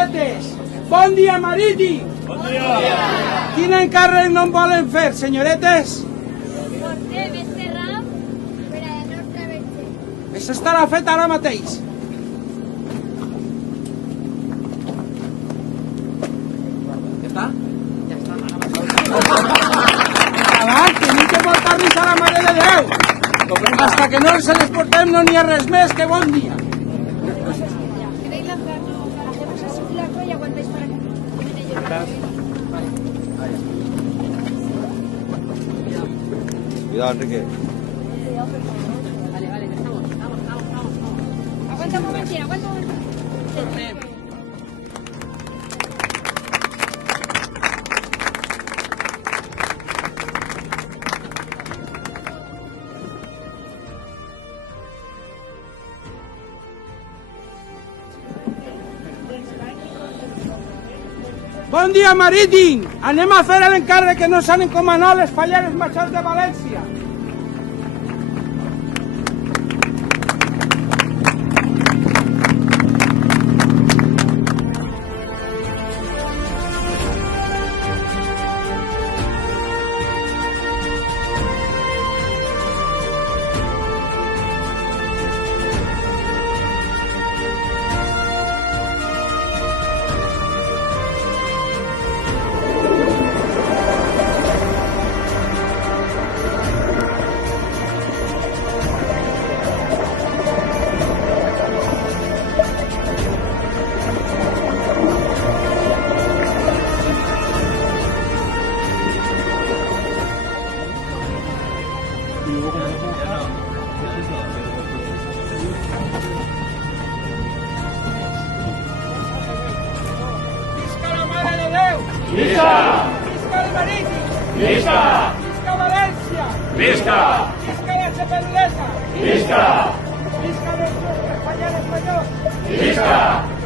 senyoretes. Bon dia, Marítim. Bon dia. Quin encàrrec no en volen fer, senyoretes? Portem este ram per a la nostra verge. Això estarà fet ara mateix. Ja està? Ja està. Avant, tenim que portar-los a la Mare de Déu. Hasta que no se les portem no n'hi ha res més que bon dia. ¿Queréis lanzarnos? Hacemos así la toalla, aguantáis para que... Cuidado, Enrique. Vale, estamos. Aguanta un momentito, aguanta un momentito. Bon dia, Marítim. Anem a fer l'encàrrec que no s'han encomanat les falleres majors de València. Visca la Mare de Déu! Visca! Visca el Marítim! Visca! Visca València! Visca! Visca la Chapeluleta! Visca! Visca les nostres falleres majors! Visca!